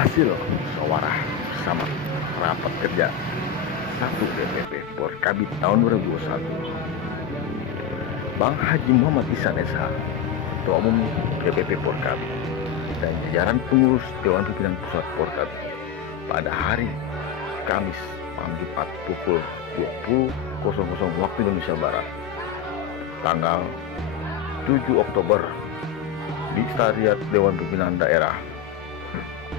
Hasil musyawarah bersama rapat kerja 1 DPP Porkabit tahun 2021, Bang Haji Muhammad Ihsan SH, Ketua Umum DPP Porkabit, dan jajaran pengurus Dewan Pimpinan Pusat Porkabit pada hari Kamis Jumat pukul 20.00 waktu Indonesia Barat, tanggal 7 Oktober di Sekretariat Dewan Pimpinan Daerah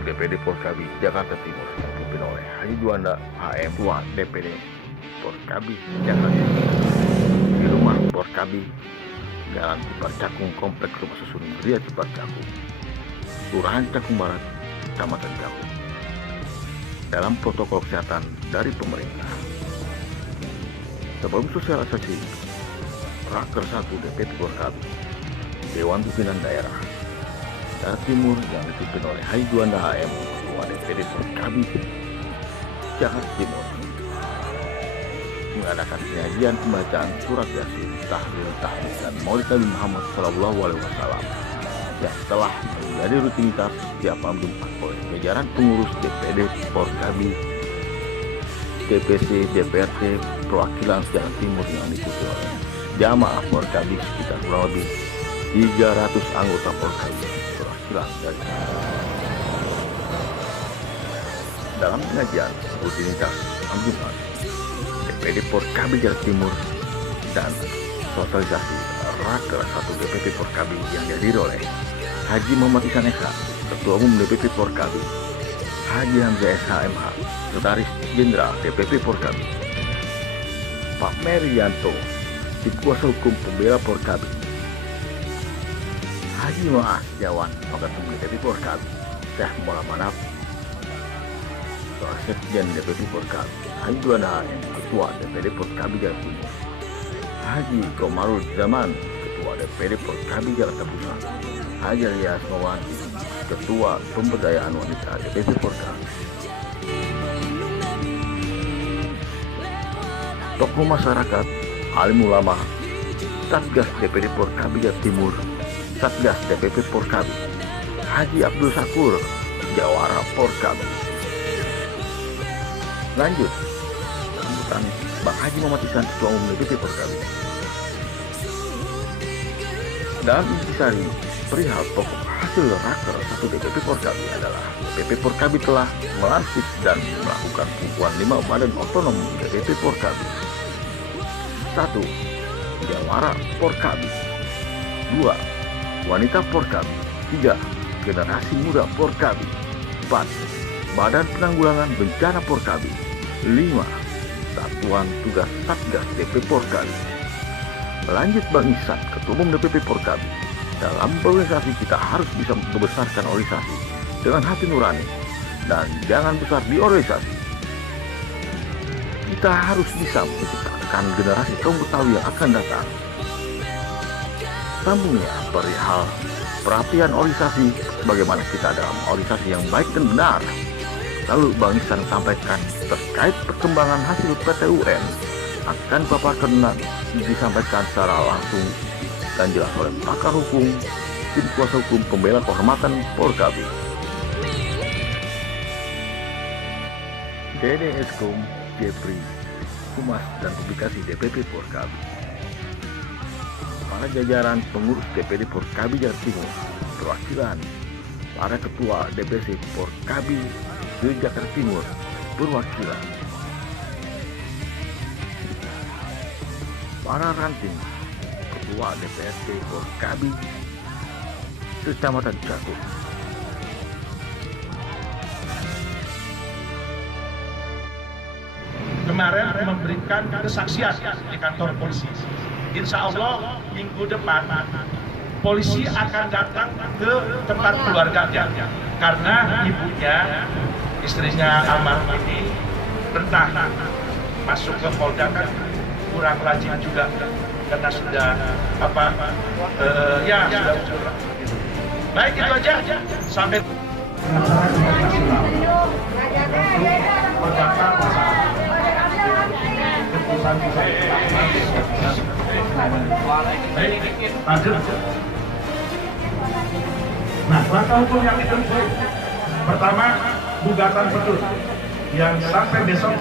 DPD Porkabit Jakarta Timur yang dipimpin oleh Haji Juanda HM Ketua DPD Porkabit Jakarta Timur di rumah Porkabit Jalan Ciparcakung, Kompleks Rumah Susun Gria Ciparcakung, Kelurahan Cakung Barat, Kecamatan Cakung, dalam protokol kesehatan dari pemerintah. Sebelum sosialisasi Raker 1 DPD Porkabit Dewan Pimpinan Daerah Jakarta Timur yang dipimpin oleh Haji Juanda HM Ketua DPD Porkabit Jakarta Timur mengadakan penyajian pembacaan surat Yasin, tahlil, tahmid, dan Maulid Nabi Muhammad SAW yang telah menjadi rutinitas setiap malam Jumat oleh jajaran pengurus DPD Porkabit, DPC, DPRT, perwakilan Jakarta Timur yang diikuti oleh jamaah Porkabit sekitar kurang lebih 300 anggota Porkabit perwakilan dari dalam pengajian rutinitas malam Jumat DPD Porkabit Jakarta Timur dan sosialisasi Raker 1 DPP Porkabit yang dihadiri oleh Haji Muhammad Ihsan SH, Ketua Umum DPP Porkabit, Haji Hamzah SH MH, Sekretaris Jenderal DPP Porkabit, Pak Merianto, Tim Kuasa Hukum Pembela Porkabit, Haji Maas Jawan, Ketum DPP Porkabit, Syekh Mola Manaf, Sekjen DPP Porkabit, Haji Juanda HM, Ketua DPD Porkabit Jakarta Timur, Haji Komarul Zaman, Ketua DPD Porkabit Jakarta Pusat, Haji Alias Mawanti, Ketua Pemberdayaan Wanita DPP Porkabit. Tokoh masyarakat, alim ulama, Satgas DPD Porkabit Jakarta Timur, Satgas DPP Porkabit, Haji Abdul Sakur, Jawara Porkabit. Lanjut, sambutan Bang Haji Muhammad Ihsan, Ketua Umum DPP Porkabit. Dalam intisari perihal pokok hasil Raker 1 DPP Porkabit adalah DPP Porkabit telah melantik dan melakukan pengukuhan 5 badan otonom DPP Porkabit. 1. Jawara Porkabit. 2. Wanita Porkabit. 3. Generasi Muda Porkabit. 4. Badan Penanggulangan Bencana Porkabit. 5. Satuan Tugas Satgas DPP Porkabit. Lanjut Bang Ihsan, Ketua Umum DPP Porkabit. Dalam berorganisasi kita harus bisa membesarkan organisasi dengan hati nurani dan jangan besar di organisasi. Kita harus bisa menciptakan generasi kaum Betawi yang akan datang. Sambungnya perihal perapian organisasi, bagaimana kita dalam organisasi yang baik dan benar. Lalu Bang Ihsan sampaikan terkait perkembangan hasil PTUN akan paparkan disampaikan secara langsung dan jelas oleh pakar hukum, tim kuasa hukum pembela kehormatan Porkabit. Dede Eskom, Jepri, Humas dan Publikasi DPP Porkabit. Para jajaran pengurus DPD Porkabit Jakarta Timur, perwakilan para ketua DPC Porkabit Jakarta Timur, perwakilan para ranting ketua DPRD Porkabit Kecamatan Cakung. Kemarin memberikan kesaksian di kantor polisi. Insya Allah minggu depan polisi akan datang ke tempat keluarganya karena ibunya, istrinya almarhum ini entah masuk ke Polda kan kurang rajin juga karena sudah sudah. Baik, itu aja sampai Nah, langkah hukum yang ditempuh Pertama, gugatan petun yang sampai besok